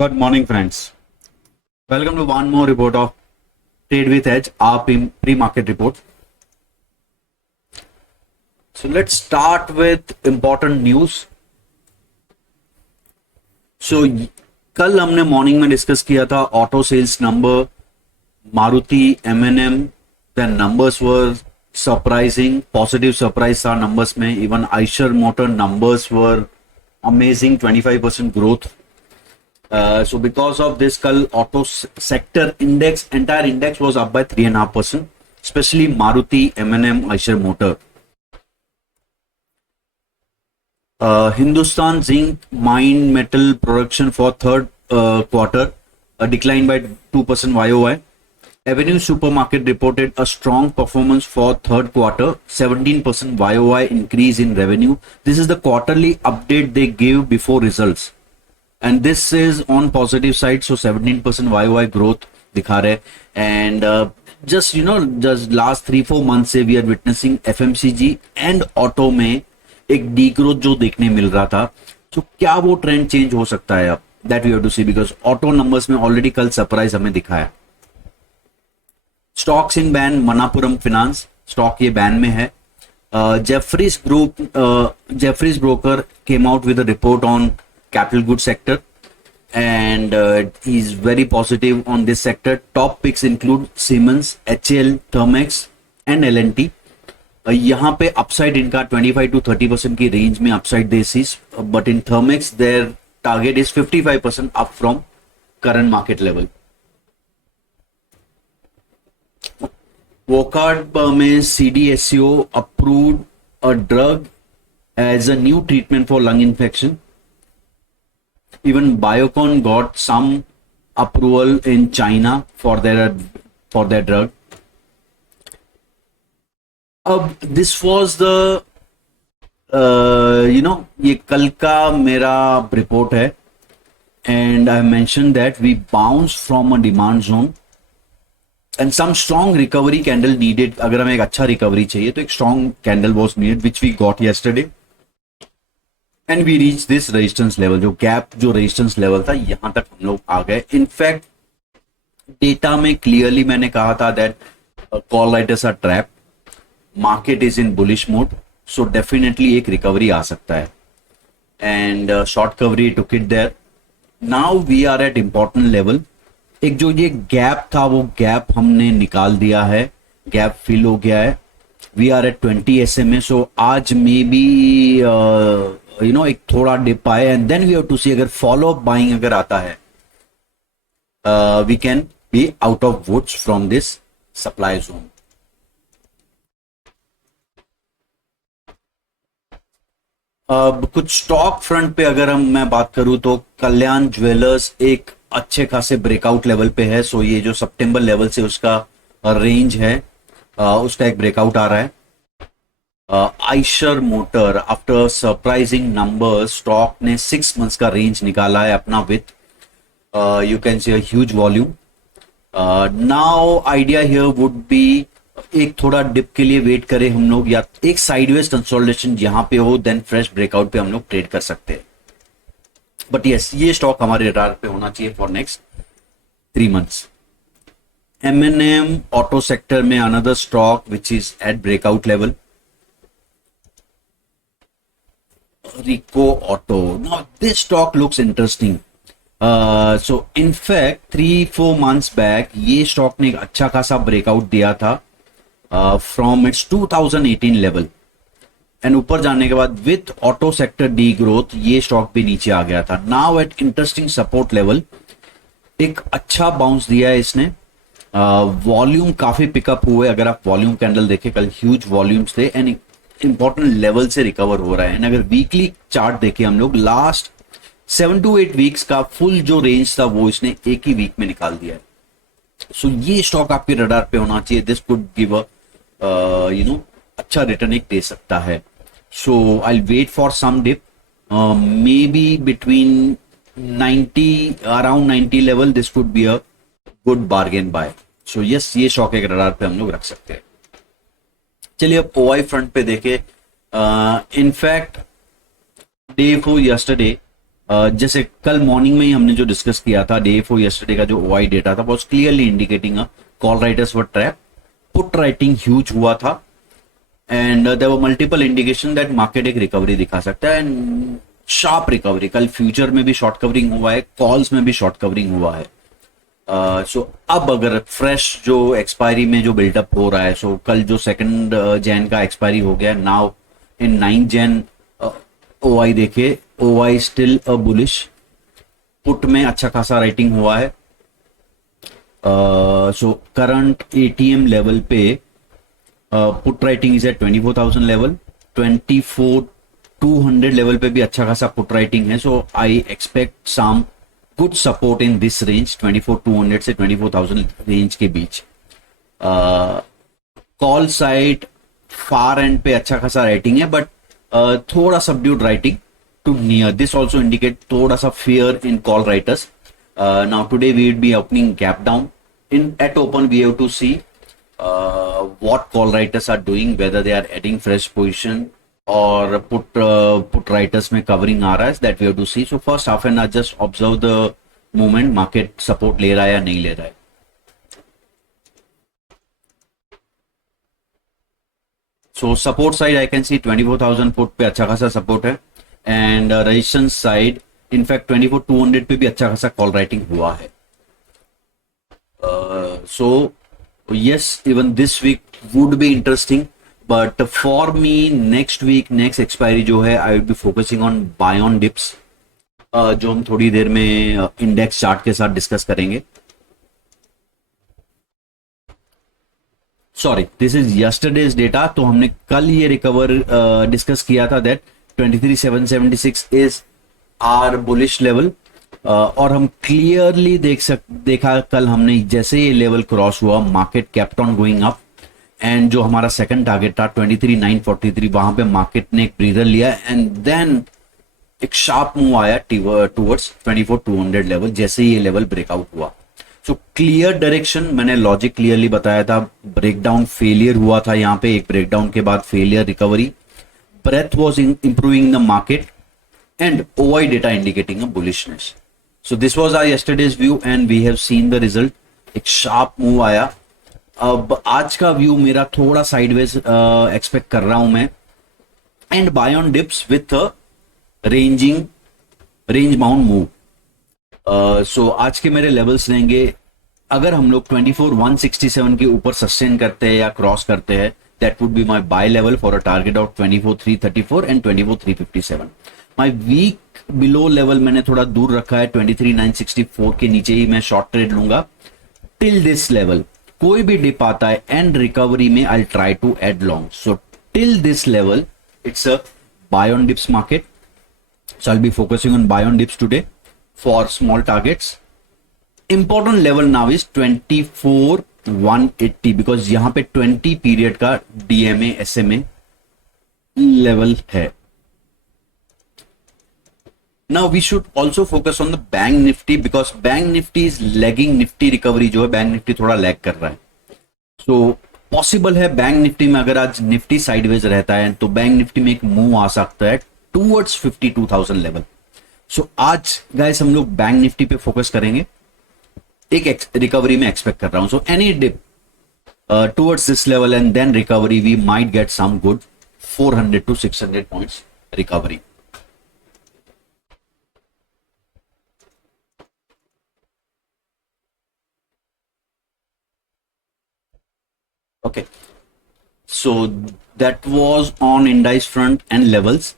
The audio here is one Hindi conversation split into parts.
Good morning, friends. Welcome to one more report of Trade with Edge, our pre-market report. So let's start with important news. So कल हमने मॉर्निंग में डिस्कस किया था auto sales number, Maruti, M&M. The numbers were surprising, positive surprise था नंबर्स में. Even Eicher Motor numbers were amazing, 25% growth. So because of this, kal auto sector index, entire index was up by 3.5%, especially Maruti, M&M, Eicher Motor. Hindustan Zinc mine metal production for third quarter declined by 2% YOY. Avenue Supermarket reported a strong performance for third quarter, 17% YOY increase in revenue. This is the quarterly update they gave before results. And this is on positive side, so 17% YOY growth दिखा रहे. And just last 3-4 months से we are witnessing FMCG and auto में एक degrowth जो देखने मिल रहा था. तो क्या वो ट्रेंड चेंज हो सकता है अब? That we have to see, because auto numbers में ऑलरेडी कल सरप्राइज हमें दिखाया. स्टॉक्स इन बैन, मनापुरम फिनांस स्टॉक ये बैन में है. Jefferies broker came out with a report on capital goods sector, and he's very positive on this sector. Top picks include Siemens, HCL, Thermex and L&T. यहाँ पे अपसाइड इनका 25 to 30% की रेंज में upside desis, but in Thermex their target is 55% up from current market level. Wockhardt में CDSCO approved a drug as a new treatment for lung infection. Even Biocon got some approval in China for their drug. This was the ये कल का मेरा रिपोर्ट है, and I mentioned that we bounced from a demand zone and some strong recovery candle needed. अगर हमें एक अच्छा रिकवरी चाहिए तो एक strong candle was needed, which we got yesterday. And we reached this resistance level. जो गैप, जो रेजिस्टेंस लेवल था, यहां तक हम लोग आ गए. इनफैक्ट डेटा में क्लियरली मैंने कहा था that call writers are trap, market is in bullish mode, so definitely एक रिकवरी आ सकता है. And short covering took it there. Now we are at important level. एक जो ये गैप था वो गैप हमने निकाल दिया है, गैप फिल हो गया है. We are at 20 SMA. So आज मे बी एक थोड़ा डिप आए, and then we have to see अगर फॉलो अप बाइंग अगर आता है, we can be out of woods from this supply zone. अब कुछ स्टॉक फ्रंट पे अगर मैं बात करूं तो कल्याण ज्वेलर्स एक अच्छे खासे ब्रेकआउट लेवल पे है. सो ये जो सितंबर लेवल से उसका रेंज है, उसका एक ब्रेकआउट आ रहा है. Eicher motor after surprising numbers, stock ने 6 मंथ्स का रेंज निकाला है अपना with you can see a huge volume. Now idea here would be एक थोड़ा डिप के लिए वेट करें हम लोग, या एक साइडवेज कंसोलिडेशन यहां पे हो, देन फ्रेश ब्रेकआउट पे हम लोग ट्रेड कर सकते हैं. बट यस, ये स्टॉक हमारे रडार पे होना चाहिए for next 3 months. M&M auto sector में another stock which is at breakout level. Rico Auto. Now this stock looks interesting. So in fact 3-4 months back ये स्टॉक ने एक अच्छा खासा ब्रेकआउट दिया था from its 2018 लेवल, एंड ऊपर जाने के बाद with auto sector D growth ये स्टॉक भी नीचे आ गया था. Now at interesting support level एक अच्छा बाउंस दिया है इसने. वॉल्यूम काफी पिकअप हुए. अगर आप वॉल्यूम कैंडल देखें, कल ह्यूज वॉल्यूम्स थे एंड इंपॉर्टेंट लेवल से रिकवर हो रहा है. अगर वीकली चार्ट देखें हम लोग, लास्ट 7 to 8 वीक्स का फुल जो रेंज था वो इसने एक ही वीक में निकाल दिया है. सो ये स्टॉक आपके रडार पे होना चाहिए. दिस कुड गिव अ अच्छा रिटर्न एक दे सकता है. So I wait for some dip, maybe between 90 around 90 level. This could be a good bargain buy. So yes, ये स्टॉक एक रडार पे हम लोग रख सकते हैं. चलिए अब ओआई फ्रंट पे देखे. इनफैक्ट डे फॉर यस्टरडे जैसे कल मॉर्निंग में ही हमने जो डिस्कस किया था, डे फॉर यस्टरडे का जो ओआई डेटा था was clearly indicating call writers were trap, put writing huge हुआ था and there were multiple indication that market एक रिकवरी दिखा सकता है एंड शार्प रिकवरी। कल फ्यूचर में भी शॉर्ट कवरिंग हुआ है, कॉल्स में भी शॉर्ट कवरिंग हुआ है। सो अब अगर फ्रेश जो एक्सपायरी में जो बिल्डअप हो रहा है, सो कल जो 2 जैन का एक्सपायरी हो गया, नाउ इन 9 जैन ओआई देखे, OI still a bullish, put में अच्छा खासा राइटिंग हुआ है। सो करंट एटीएम लेवल पे put writing is at 24,000 level, 24,200 level पे भी अच्छा खासा पुट राइटिंग है। So I expect some good support in this range, 24,200 से 24,000 रेंज के बीच। कॉल साइड फार एंड पे अच्छा खासा राइटिंग है, बट थोड़ा subdued writing to near this also indicate थोड़ा सा fear in call writers. Now today we will be opening gap down in at open, we have to see what call writers are doing, whether they are adding fresh position or put writers में covering आ रहा है, that we have to see. So first half an hour just observe the movement, market support ले रहा है या नहीं ले रहा है. So support side I can see 24,000 foot पे अच्छा खासा सपोर्ट है एंड रेजिस्टेंस साइड इनफैक्ट 24,200 पे भी अच्छा खासा कॉल राइटिंग हुआ है. So yes, even this week would be interesting, but for me next week, next expiry जो है, I will be focusing on buy on dips, जो हम थोड़ी देर में इंडेक्स चार्ट के साथ डिस्कस करेंगे. Sorry, this is yesterday's data. तो हमने कल ये रिकवर डिस्कस किया था that 23,776 is our bullish level, और हम क्लियरली देखा कल हमने जैसे ये लेवल क्रॉस हुआ, market kept on going up and जो हमारा सेकंड टारगेट था 23,943, वहां पे मार्केट ने एक ब्रीदर लिया एंड देन एक शार्प मूव आया टूवर्ड्स 24,200 लेवल जैसे ये लेवल ब्रेकआउट हुआ. सो क्लियर डायरेक्शन, मैंने लॉजिक क्लियरली बताया था. ब्रेकडाउन फेलियर हुआ था यहाँ पे, एक ब्रेकडाउन के बाद failure recovery, breath was improving the market and OI data indicating a bullishness. So this was our yesterday's view and we have seen the result. एक शार्प मूव आया. अब आज का व्यू मेरा थोड़ा साइडवेज एक्सपेक्ट कर रहा हूं मैं, and buy on dips with range bound move. So आज के मेरे लेवल्स रहेंगे, अगर हम लोग 24,167 के ऊपर सस्टेन करते हैं या क्रॉस करते हैं, that would be my buy level for a target of 24,334 and 24,357. My weak below level मैंने थोड़ा दूर रखा है, 23,964 के नीचे ही मैं शॉर्ट ट्रेड लूंगा. टिल दिस लेवल कोई भी डिप आता है एंड रिकवरी में I try to add long. So till this level it's a buy on dips market. So I will be focusing on buy on dips today for small targets. Important level now is 24,180 because यहां पे 20 पीरियड का डीएमए एसएमए लेवल है. Now we should also focus on the bank nifty because bank nifty is lagging nifty recovery जो है, bank nifty थोड़ा लैग कर रहा है. So possible है बैंक निफ्टी में अगर आज निफ्टी साइडवेज रहता है तो बैंक निफ्टी में एक मूव आ सकता है टूवर्ड्स 52,000 लेवल. सो आज गाइस हम लोग बैंक निफ्टी पे फोकस करेंगे, एक रिकवरी में एक्सपेक्ट कर रहा हूं. So any dip towards this level and then recovery, we might get some good 400 to 600 points recovery. Okay, so that was on indices front and levels.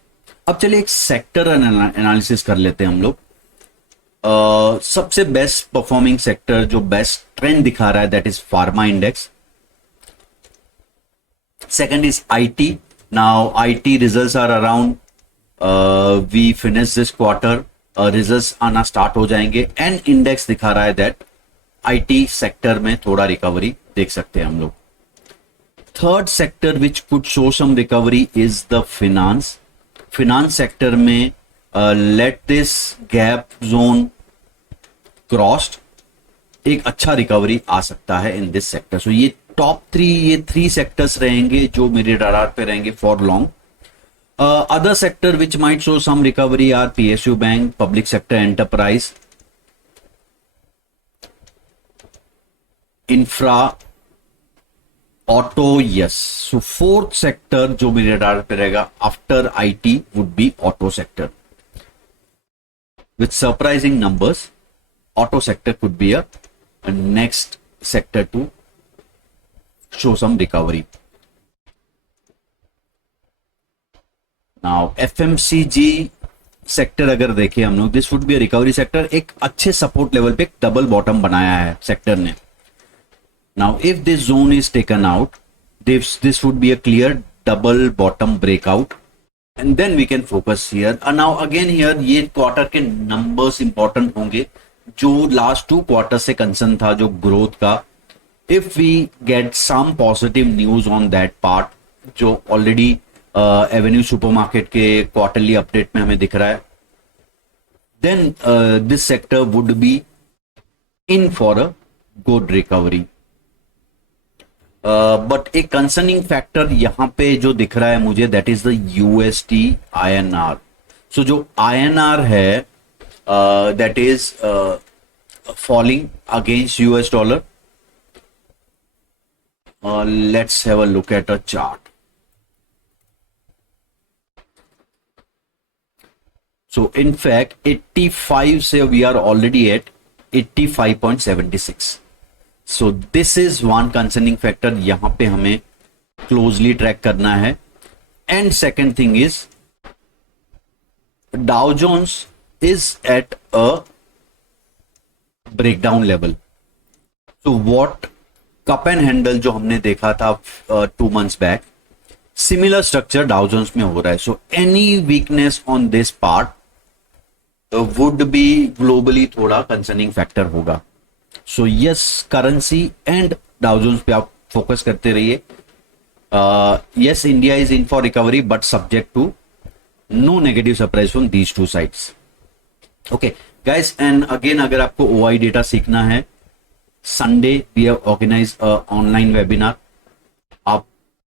अब चलिए एक सेक्टर एनालिसिस कर लेते हैं हम लोग. सबसे बेस्ट परफॉर्मिंग सेक्टर जो बेस्ट ट्रेंड दिखा रहा है that is pharma index. Second is IT. Now IT results are around, we finish this quarter, results आना स्टार्ट हो जाएंगे एंड इंडेक्स दिखा रहा है दैट आईटी सेक्टर में थोड़ा रिकवरी देख सकते हैं हम लोग. Third sector which could show some recovery is the finance. Finance sector में let this gap zone crossed, एक अच्छा रिकवरी आ सकता है इन दिस सेक्टर. सो ये टॉप 3 सेक्टर्स रहेंगे जो मेरे रडार पे रहेंगे for long. Other sector which might show some recovery are PSU bank, public sector enterprise, infra, auto. Yes, so fourth sector जो मेरे radar पे रहेगा after IT would be auto sector. With surprising numbers, auto sector could be a next sector to show some recovery. Now FMCG sector अगर देखें हम लोग, this would be a recovery sector. एक अच्छे सपोर्ट लेवल पे डबल बॉटम बनाया है सेक्टर ने. Now if this zone is taken out, this would be a clear double bottom breakout and then we can focus here. Now again here ये क्वार्टर के नंबर्स इंपॉर्टेंट होंगे. जो लास्ट 2 क्वार्टर से कंसर्न था जो ग्रोथ का, if we get some positive news on that part, जो ऑलरेडी एवेन्यू सुपरमार्केट के क्वार्टरली अपडेट में हमें दिख रहा है, then this sector would be in for a good recovery. But एक कंसर्निंग फैक्टर यहां पे जो दिख रहा है मुझे, that is the USD INR. So जो आईएनआर है that is falling against US dollar. Let's have a look at a chart. So in fact 85 से we are already at 85.76. So this is one concerning factor, यहां पे हमें closely track करना है. And second thing is Dow Jones is at a breakdown level. So what cup and handle जो हमने देखा था 2 months back, similar structure Dow Jones में हो रहा है. So any weakness on this part would be globally थोड़ा कंसर्निंग फैक्टर होगा. So yes, currency and Dow Jones पे आप फोकस करते रहिए. Yes, India is in for recovery but subject to no negative surprise from these 2 sides. Okay guys, and again अगर आपको ओआई डेटा सीखना है, Sunday we have organise online webinar. आप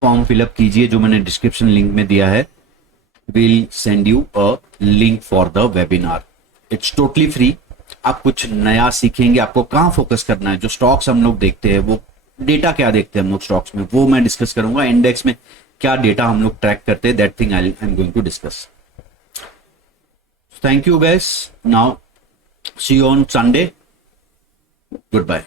फॉर्म फिलअप कीजिए जो मैंने डिस्क्रिप्शन लिंक में दिया है. Will send you a link for the webinar. It's totally free. आप कुछ नया सीखेंगे. आपको कहां फोकस करना है, जो स्टॉक्स हम लोग देखते हैं, वो डेटा क्या देखते हैं हम लोग स्टॉक्स में, वो मैं डिस्कस करूंगा. इंडेक्स में क्या डेटा हम लोग ट्रैक करते हैं, that thing I am going to discuss. Thank you guys. Now see you on Sunday. Good bye.